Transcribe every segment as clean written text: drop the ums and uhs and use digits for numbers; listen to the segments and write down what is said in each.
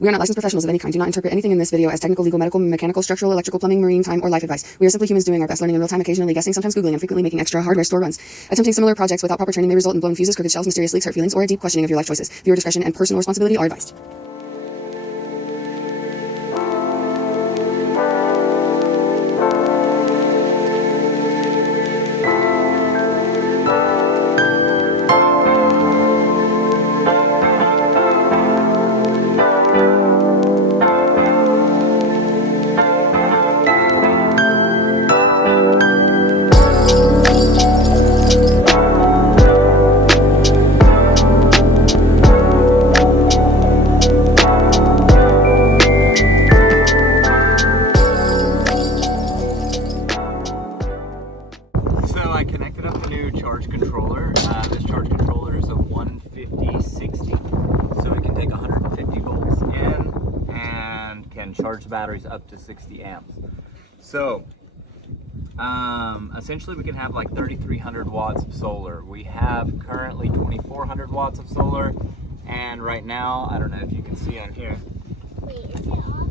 We are not licensed professionals of any kind. Do not interpret anything in this video as technical, legal, medical, mechanical, structural, electrical, plumbing, marine, time, or life advice. We are simply humans doing our best, learning in real time, occasionally guessing, sometimes Googling, and frequently making extra hardware store runs. Attempting similar projects without proper training may result in blown fuses, crooked shelves, mysterious leaks, hurt feelings, or a deep questioning of your life choices. Viewer discretion and personal responsibility are advised. I connected up the new charge controller. This charge controller is a 150/60, so it can take 150 volts in and can charge the batteries up to 60 amps. So essentially we can have like 3,300 watts of solar. We have currently 2,400 watts of solar, and right now, I don't know if you can see on here,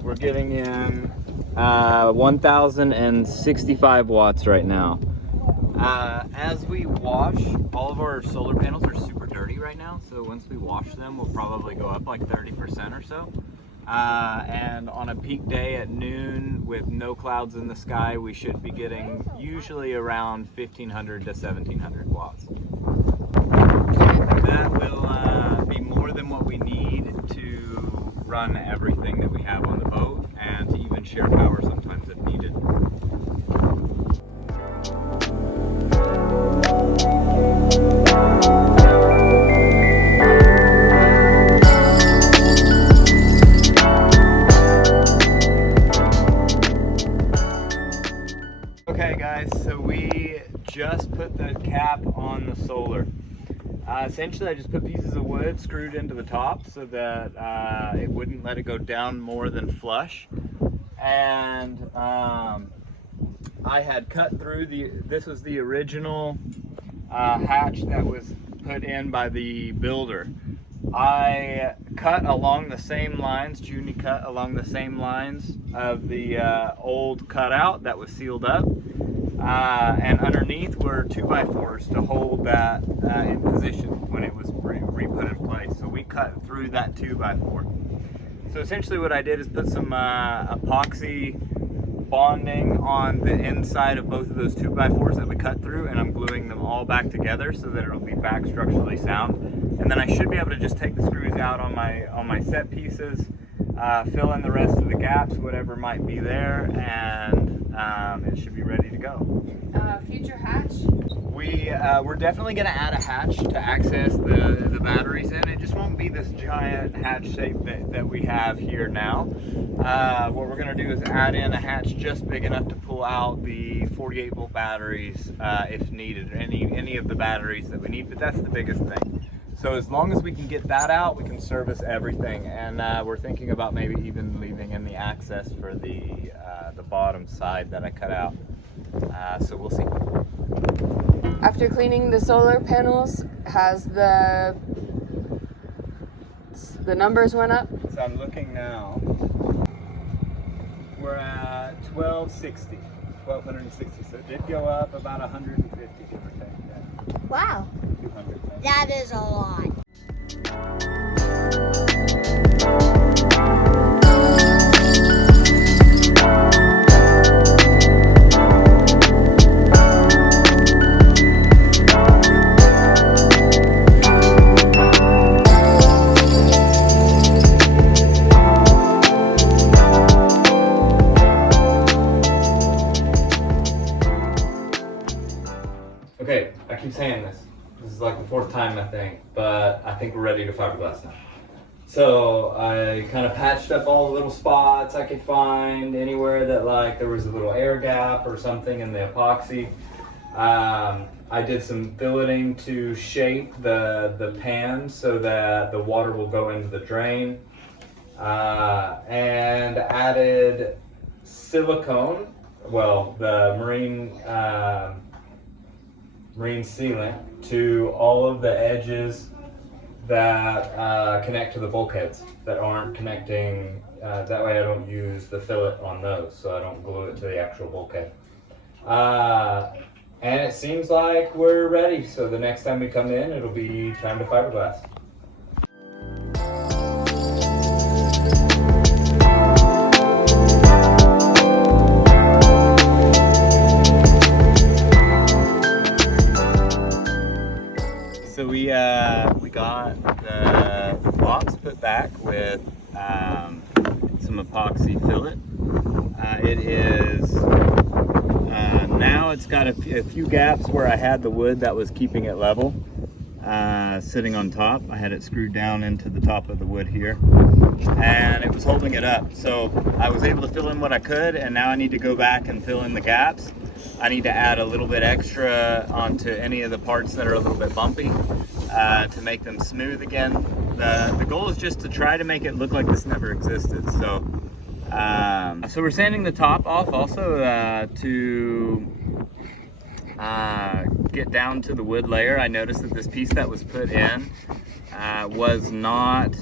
we're getting in 1,065 watts right now. As we wash, all of our solar panels are super dirty right now, so once we wash them, we'll probably go up like 30% or so. And on a peak day at noon with no clouds in the sky, we should be getting usually around 1,500 to 1,700 watts. That will be more than what we need to run everything that we have on the boat and to even share power sometimes if needed. Okay guys, so we just put the cap on the solar. Essentially I just put pieces of wood screwed into the top so that it wouldn't let it go down more than flush. And I had cut through this was the original hatch that was put in by the builder. I cut along the same lines, Junie cut along the same lines of the old cutout that was sealed up. And underneath were 2x4s to hold that in position when it was re-put in place. So we cut through that 2x4. So essentially what I did is put some epoxy bonding on the inside of both of those 2x4s that we cut through, and I'm gluing them all back together so that it'll be back structurally sound. And then I should be able to just take the screws out on my set pieces, fill in the rest of the gaps, whatever might be there, and it should be ready to go. Future hatch? We're definitely going to add a hatch to access the batteries in. It just won't be this giant hatch shape that we have here now. What we're going to do is add in a hatch just big enough to pull out the 48 volt batteries if needed, or any of the batteries that we need, but that's the biggest thing. So as long as we can get that out, we can service everything, and we're thinking about maybe even leaving in the access for the bottom side that I cut out. So we'll see. After cleaning the solar panels, has the numbers went up? So I'm looking now. We're at 1260, 1260. So it did go up about 150, give or take. Yeah. Wow. 200. That is a lot. Okay, I keep saying this. This is like the 4th time I think, but I think we're ready to fiberglass now. So I kind of patched up all the little spots I could find, anywhere that like there was a little air gap or something in the epoxy. I did some filleting to shape the pan so that the water will go into the drain, and added silicone, well, the marine sealant to all of the edges that connect to the bulkheads that aren't connecting. That way I don't use the fillet on those, so I don't glue it to the actual bulkhead. And it seems like we're ready, so the next time we come in, it'll be time to fiberglass. So we got the box put back with some epoxy fillet. It is now it's got a few gaps where I had the wood that was keeping it level, sitting on top. I had it screwed down into the top of the wood here, and it was holding it up. So I was able to fill in what I could, and now I need to go back and fill in the gaps. I need to add a little bit extra onto any of the parts that are a little bit bumpy to make them smooth again. The goal is just to try to make it look like this never existed. So we're sanding the top off also to get down to the wood layer. I noticed that this piece that was put in was not,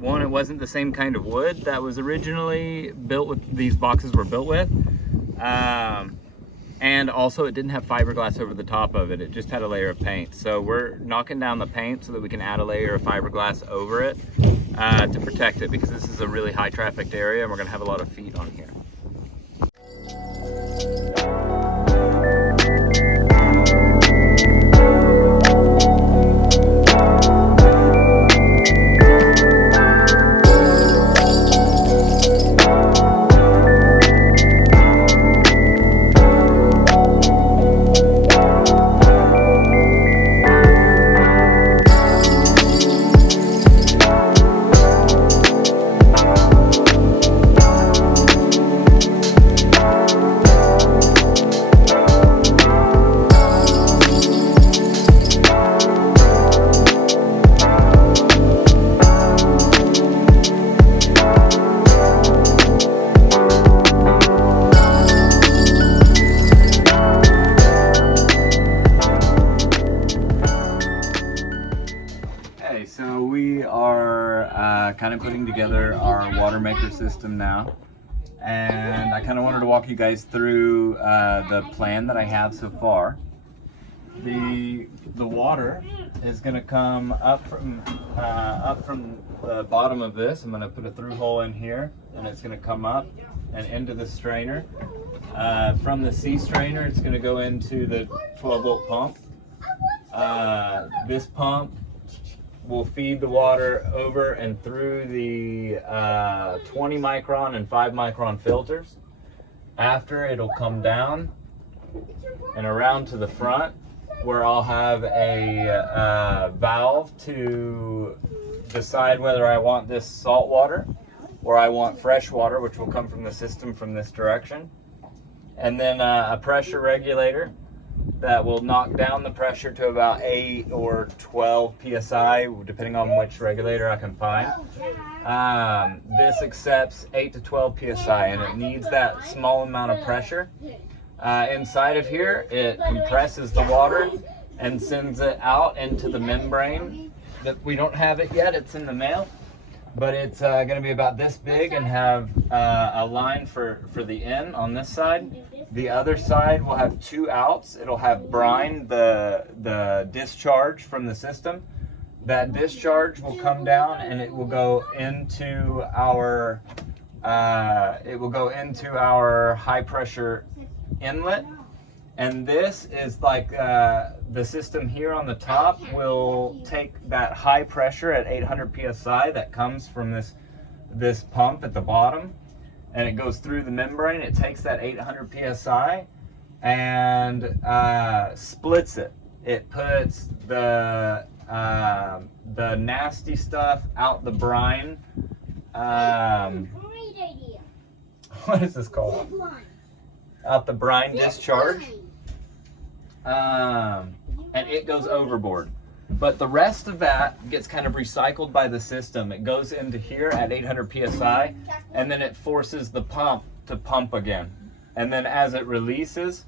one, it wasn't the same kind of wood that was originally built with, these boxes were built with. And also it didn't have fiberglass over the top of it. It just had a layer of paint. So we're knocking down the paint so that we can add a layer of fiberglass over it to protect it, because this is a really high trafficked area and we're gonna have a lot of feet on here. So we are kind of putting together our watermaker system now, and I kind of wanted to walk you guys through the plan that I have so far. The water is going to come up from the bottom of this. I'm going to put a through hole in here, and it's going to come up and into the strainer. From the C strainer, it's going to go into the 12-volt pump. This pump will feed the water over and through the 20 micron and 5 micron filters. After, it'll come down and around to the front, where I'll have a valve to decide whether I want this salt water or I want fresh water, which will come from the system from this direction. And then a pressure regulator that will knock down the pressure to about 8 or 12 psi, depending on which regulator I can find. This accepts 8 to 12 psi, and it needs that small amount of pressure. Inside of here, it compresses the water and sends it out into the membrane. That we don't have it yet, it's in the mail, but it's going to be about this big and have a line for the in on this side. The other side will have 2 outs. It'll have brine, the discharge from the system. That discharge will come down and it will go into our high pressure inlet. And this is like the system here on the top will take that high pressure at 800 psi that comes from this pump at the bottom, and it goes through the membrane. It takes that 800 psi and splits it. It puts the nasty stuff out the brine. What is this called? Out the brine discharge. And it goes overboard. But the rest of that gets kind of recycled by the system. It goes into here at 800 psi, and then it forces the pump to pump again. And then as it releases,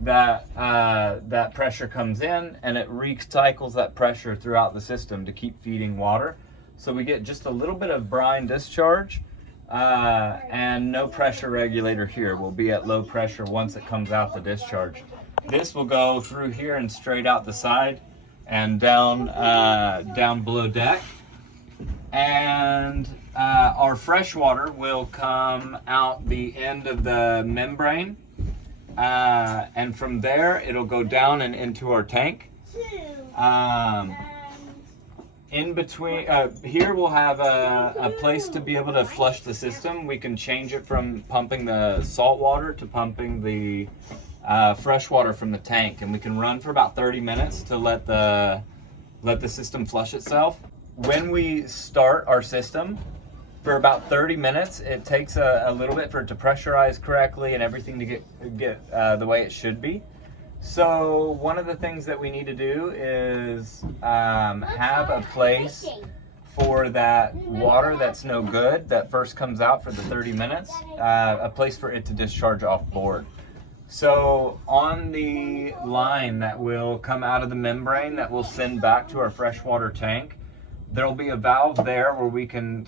that pressure comes in and it recycles that pressure throughout the system to keep feeding water. So we get just a little bit of brine discharge and no pressure regulator here. We'll be at low pressure once it comes out the discharge. This will go through here and straight out the side and down below deck. And our fresh water will come out the end of the membrane. And from there, it'll go down and into our tank. In between, here we'll have a place to be able to flush the system. We can change it from pumping the salt water to pumping the fresh water from the tank. And we can run for about 30 minutes to let the system flush itself. When we start our system, for about 30 minutes, it takes a little bit for it to pressurize correctly and everything to get the way it should be. So one of the things that we need to do is have a place for that water that's no good, that first comes out for the 30 minutes, a place for it to discharge off board. So on the line that will come out of the membrane that we'll send back to our freshwater tank, there'll be a valve there where we can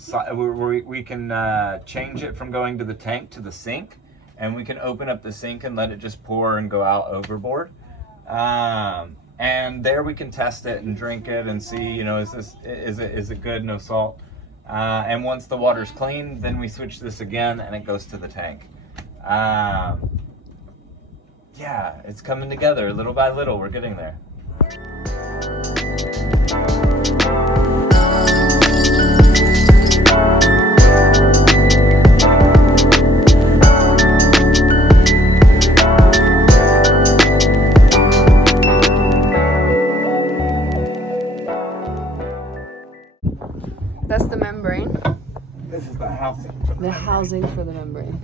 change it from going to the tank to the sink, and we can open up the sink and let it just pour and go out overboard. And there we can test it and drink it and see, you know, is it good, no salt. And once the water's clean, then we switch this again and it goes to the tank. Yeah, it's coming together little by little. We're getting there. That's the membrane. This is the housing. The housing for the membrane.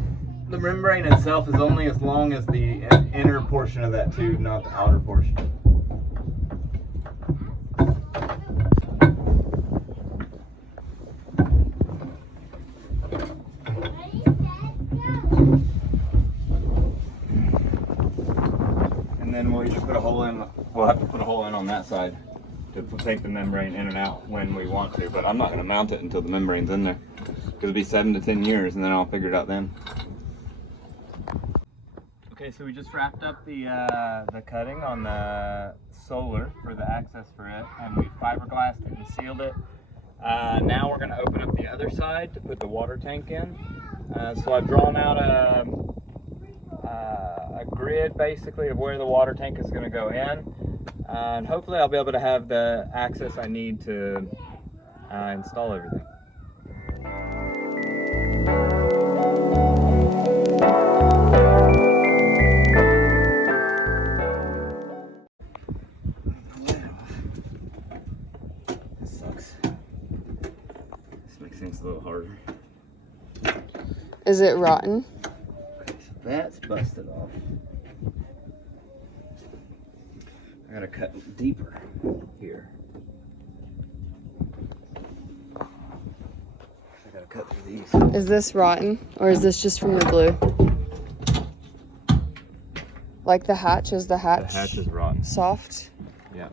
The membrane itself is only as long as the inner portion of that tube, not the outer portion. And then we'll put a hole in. We'll have to put a hole in on that side to take the membrane in and out when we want to, but I'm not going to mount it until the membrane's in there. It'll be 7 to 10 years, and then I'll figure it out then. Okay, so we just wrapped up the cutting on the solar for the access for it, and we fiberglassed it and sealed it. Now we're going to open up the other side to put the water tank in. So I've drawn out a grid basically of where the water tank is going to go in. And hopefully I'll be able to have the access I need to install everything. This sucks. This makes things a little harder. Is it rotten? Okay, so that's busted off. I gotta cut deeper here. I gotta cut through these. Is this rotten, or is this just from the glue? Like the hatch, is the hatch? The hatch is rotten. Soft? Yeah.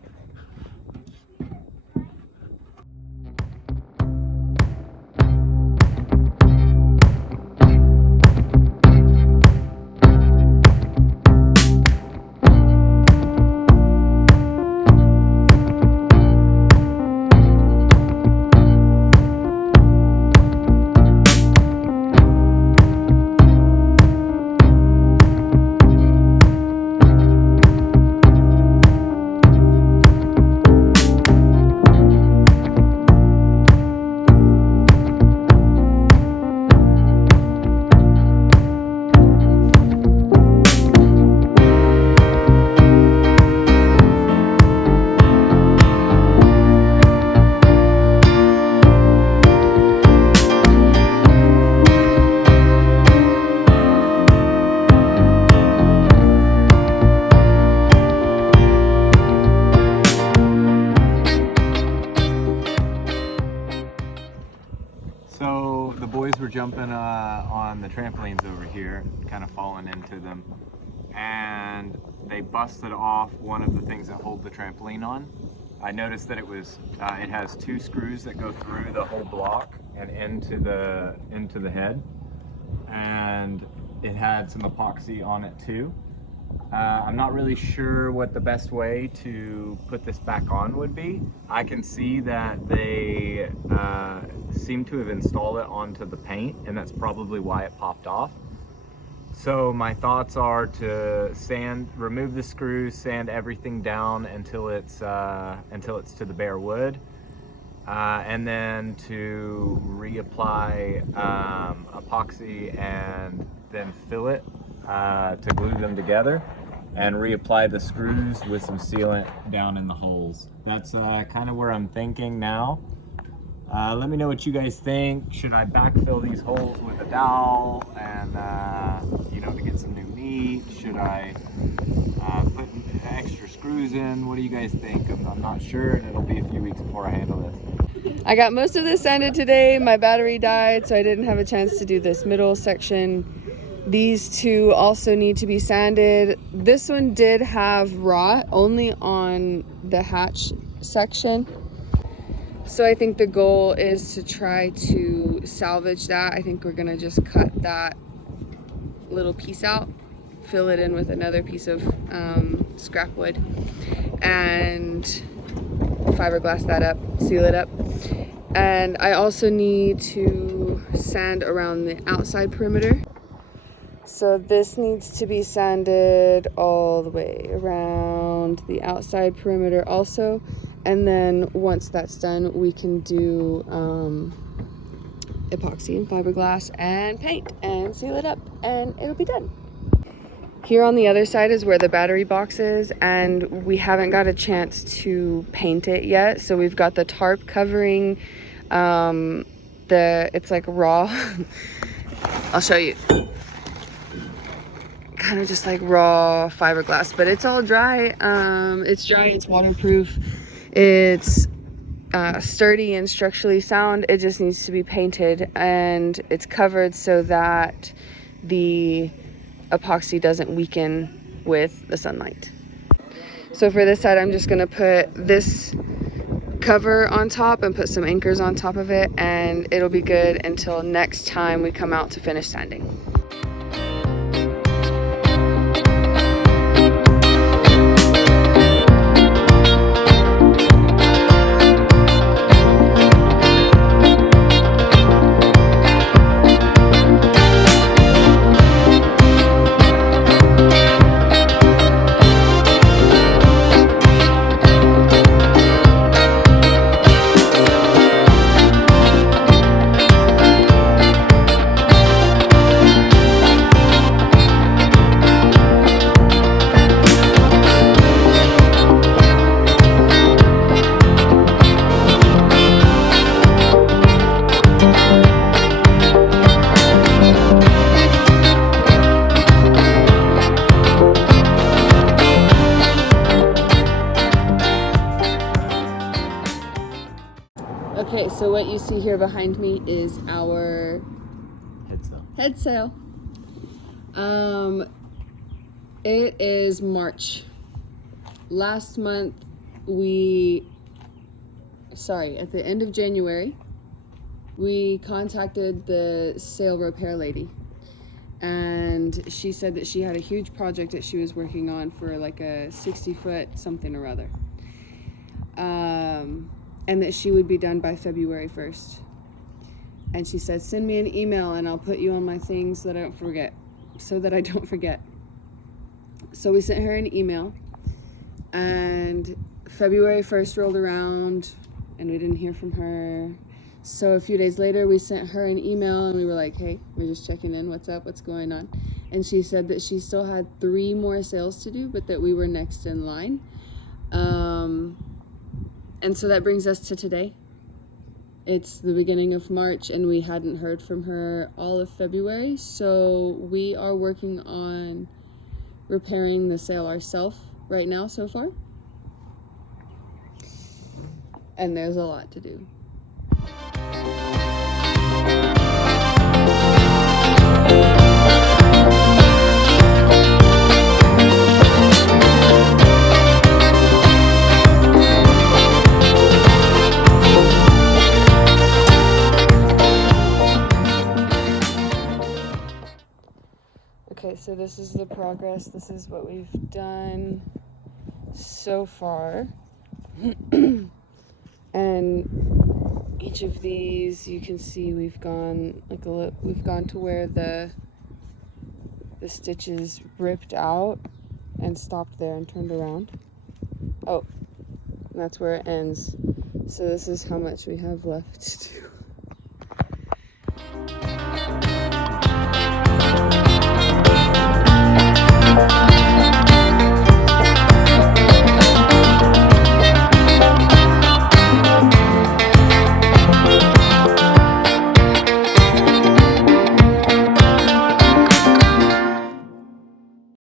So the boys were jumping on the trampolines over here, kind of falling into them. and they busted off one of the things that hold the trampoline on. I noticed that it has 2 screws that go through the whole block and into the head, and it had some epoxy on it too. I'm not really sure what the best way to put this back on would be. I can see that they seem to have installed it onto the paint, and that's probably why it popped off. So my thoughts are to remove the screws, sand everything down until it's to the bare wood, and then to reapply epoxy and then fill it to glue them together, and reapply the screws with some sealant down in the holes. That's kind of where I'm thinking now. Let me know what you guys think. Should I backfill these holes with a dowel and to get some new meat? Should I put extra screws in? What do you guys think? I'm not sure, and it'll be a few weeks before I handle this. I got most of this sanded today. My battery died, so I didn't have a chance to do this middle section. These 2 also need to be sanded. This one did have rot only on the hatch section. So I think the goal is to try to salvage that. I think we're gonna just cut that little piece out, fill it in with another piece of scrap wood, and fiberglass that up, seal it up. And I also need to sand around the outside perimeter. So this needs to be sanded all the way around the outside perimeter also. And then once that's done, we can do epoxy and fiberglass and paint and seal it up, and it'll be done. Here on the other side is where the battery box is, and we haven't got a chance to paint it yet. So we've got the tarp covering it's like raw. I'll show you. Kind of just like raw fiberglass, but it's all dry. It's dry, it's waterproof, it's sturdy and structurally sound. It just needs to be painted, and it's covered so that the epoxy doesn't weaken with the sunlight. So for this side, I'm just gonna put this cover on top and put some anchors on top of it, and it'll be good until next time we come out to finish sanding. Okay, so what you see here behind me is our head sail. It is March. Last month at the end of January, we contacted the sail repair lady, and she said that she had a huge project that she was working on for like a 60-foot something or other. And that she would be done by February 1st. And she said, send me an email and I'll put you on my things so that I don't forget. So we sent her an email, and February 1st rolled around and we didn't hear from her. So a few days later, we sent her an email and we were like, hey, we're just checking in. What's up? What's going on? And she said that she still had 3 more sails to do, but that we were next in line. And so that brings us to today. It's the beginning of March, and we hadn't heard from her all of February. So we are working on repairing the sail ourselves right now so far. And there's a lot to do. Okay, so this is the progress. This is what we've done so far. And each of these, you can see we've gone to where the stitches ripped out and stopped there and turned around. Oh, and that's where it ends. So this is how much we have left to do.